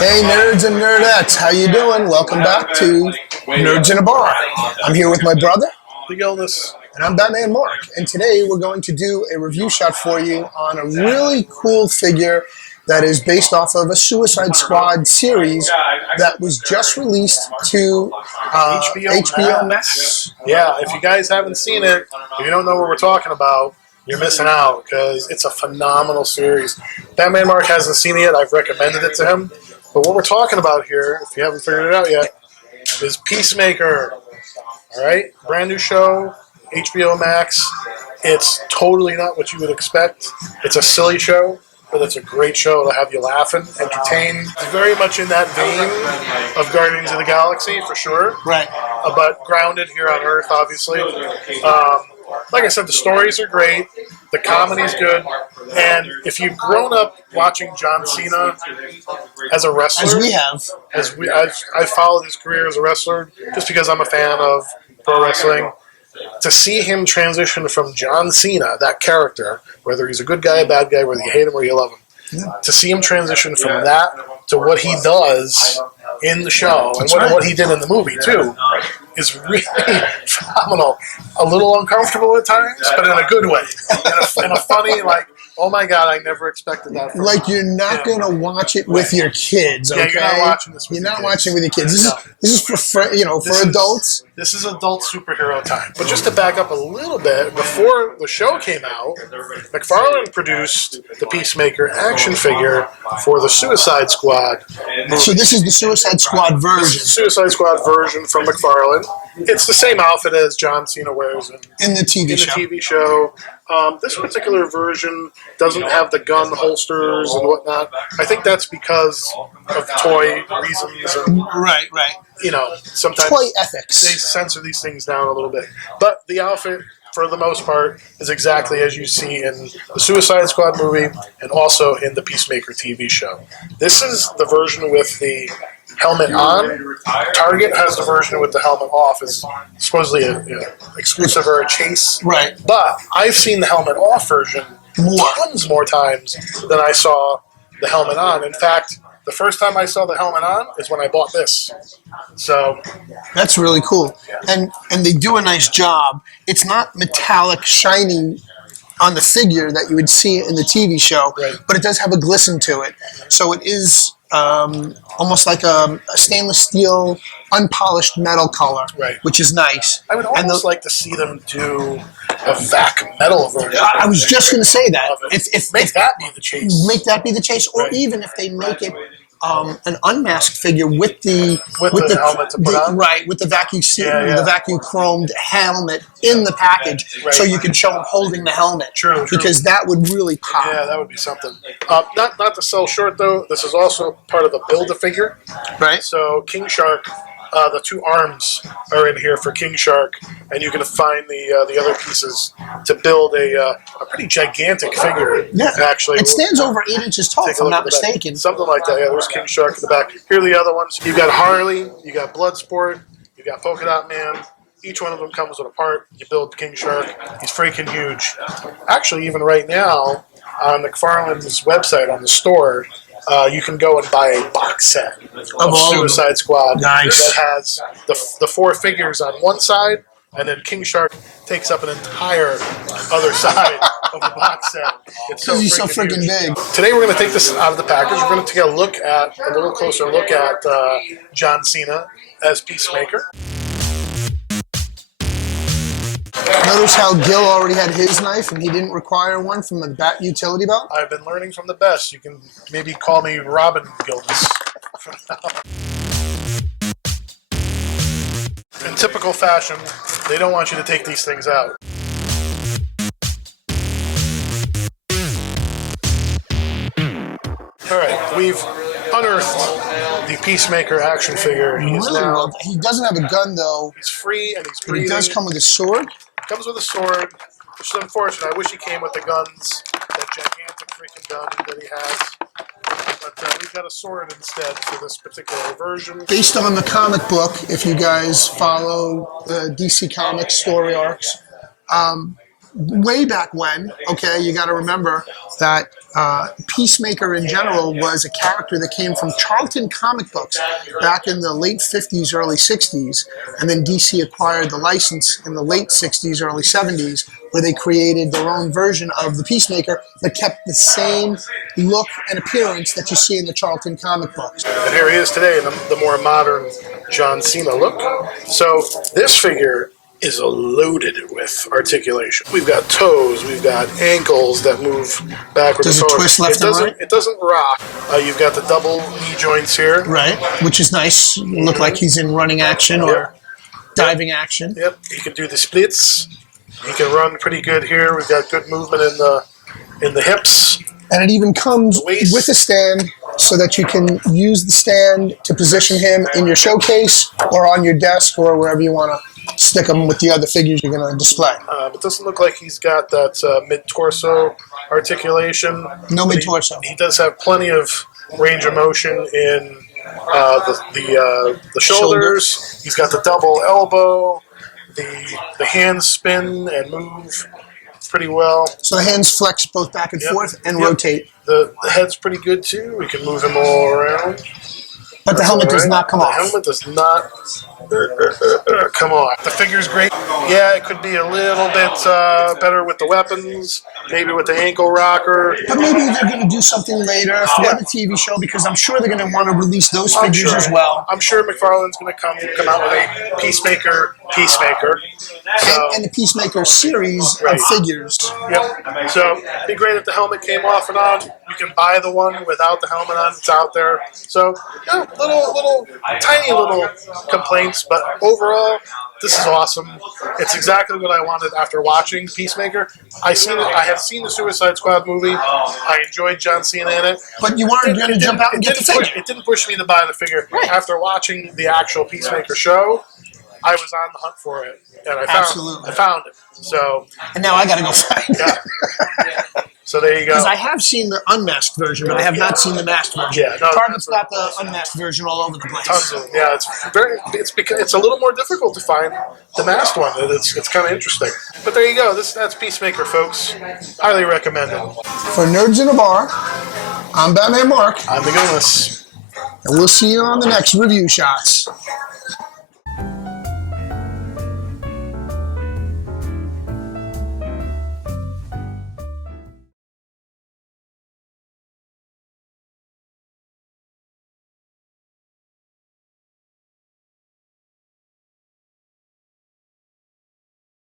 Hey nerds and nerdettes, how you doing? Welcome back to Nerds in a Bar. I'm here with my brother, The Illness. and I'm Batman Mark. And today we're going to do a review shot for you on a really cool figure that is based off of a Suicide Squad series that was just released to HBO Max. Yeah, if you guys haven't seen it, if you don't know what we're talking about, you're missing out because it's a phenomenal series. Batman Mark hasn't seen it yet. I've recommended it to him. But what we're talking about here, if you haven't figured it out yet, is Peacemaker. All right? Brand new show, HBO Max. It's totally not what you would expect. It's a silly show, but it's a great show. It'll have you laughing, entertained. It's very much in that vein of Guardians of the Galaxy, for sure. Right. But grounded here on Earth, obviously. Like I said, the stories are great. The comedy's good. And if you've grown up watching John Cena as a wrestler, As we have. I followed his career as a wrestler just because I'm a fan of pro wrestling. To see him transition from John Cena, that character, whether he's a good guy, a bad guy, whether you hate him or you love him, to see him transition from that to what he does in the show and what he did in the movie too is really phenomenal. A little uncomfortable at times, but in a good way. In a funny, like, oh my God, I never expected that. Like, you're not going to watch it with your kids, okay? Yeah, you're not watching this with You're your not kids. watching with your kids. This is for adults. This is adult superhero time. But just to back up a little bit, before the show came out, McFarlane produced the Peacemaker action figure for the Suicide Squad movie. So this is the Suicide Squad This version. is the Suicide Squad version from McFarlane. It's the same outfit as John Cena wears In the TV show. TV show. This particular version doesn't have the gun holsters and whatnot. I think that's because of toy reasons. And, Right. sometimes Toy ethics. they censor these things down a little bit. But the outfit, for the most part, is exactly as you see in the Suicide Squad movie and also in the Peacemaker TV show. This is the version with the helmet on. Target has the version with the helmet off. It's supposedly an exclusive or a chase. Right. But I've seen the helmet off version tons more times than I saw the helmet on. In fact, the first time I saw the helmet on is when I bought this. So That's really cool. And they do a nice job. It's not metallic, shiny on the figure that you would see in the TV show, Right. but it does have a glisten to it. So it is almost like a stainless steel, unpolished metal color, Right. which is nice. I would almost like to see them do a vac metal version. I was just going to say that. If Make that be the chase. make that be the chase, or Right. even if they make it an unmasked figure with the helmet to put on? right, with the vacuum Yeah. the vacuum chromed helmet in the package, Right. so you can show him holding the helmet. True. Because that would really pop. Yeah, that would be something. Not to sell short, though. This is also part of the Build-A-Figure. Right. So King Shark, the two arms are in here for King Shark, and you can find the other pieces to build a pretty gigantic figure. Yeah. Actually, It stands over 8 inches tall, Take if a I'm look not at the back. mistaken. Something like that. Yeah, there's King Shark in the back. Here are the other ones. You've got Harley, you got Bloodsport, you got Polka Dot Man. Each one of them comes with a part. You build King Shark. He's freaking huge. Actually, even right now, on McFarlane's website, on the store, you can go and buy a box set of all of them. Suicide Squad Nice. that has the four figures on one side, and then King Shark takes up an entire other side of the box set. It's Because he's so freaking huge. big. Today we're going to take this out of the package. We're going to take a little closer look at John Cena as Peacemaker. Notice how Gil already had his knife and he didn't require one from the Bat utility belt? I've been learning from the best. You can maybe call me Robin Gildas. In typical fashion, they don't want you to take these things out. All right, we've unearthed the Peacemaker action figure. He is Really now, well. He doesn't have a gun, though, he's free and he's but breathing. he does come with a sword. Comes with a sword, which is unfortunate. I wish he came with the guns, that gigantic freaking gun that he has. But we've got a sword instead for this particular version. Based on the comic book, if you guys follow the DC Comics story arcs, way back when, okay, you got to remember that Peacemaker in general was a character that came from Charlton comic books back in the late 50s, early 60s, and then DC acquired the license in the late 60s, early 70s, where they created their own version of the Peacemaker that kept the same look and appearance that you see in the Charlton comic books. And here he is today in the more modern John Cena look. So this figure is loaded with articulation. We've got toes, we've got ankles that move backwards. Does it twist left and right? It doesn't rock. You've got the double knee joints here. Right, which is nice. Look like he's in running action or diving action. Yep, he can do the splits. He can run pretty good here. We've got good movement in the hips. And it even comes with a stand so that you can use the stand to position him in your showcase or on your desk or wherever you want to stick him with the other figures you're going to display. It doesn't look like he's got that mid-torso articulation. No mid-torso. He does have plenty of range of motion in the shoulders. He's got the double elbow. The hands spin and move pretty well. So the hands flex both back and forth and rotate. The head's pretty good too. We can move him all around. But the helmet does not come off. The helmet does not come off. The figure's great. Yeah, it could be a little bit better with the weapons, maybe with the ankle rocker. But maybe they're going to do something later for the TV show because I'm sure they're going to want to release those figures as well. I'm sure McFarlane's going to come out with a Peacemaker. And the Peacemaker series of figures. Yep. So it'd be great if the helmet came off and on. You can buy the one without the helmet on. It's out there. So tiny little complaints, but overall, this is awesome. It's exactly what I wanted after watching Peacemaker. I have seen the Suicide Squad movie. I enjoyed John Cena in it. But you weren't going to jump out and get the figure. It didn't push me to buy the figure. Right. After watching the actual Peacemaker show, I was on the hunt for it, and I found it. So, and now I got to go find it. So there you go. Because I have seen the unmasked version, but I have not seen the masked version. Yeah, no, Target's got the unmasked version all over the place. Tons of them. Yeah, it's a little more difficult to find the masked one. It's kind of interesting. But there you go. That's Peacemaker, folks. Highly recommend it. For Nerds in a Bar, I'm Batman Mark. I'm the Goodness. And we'll see you on the next Review Shots.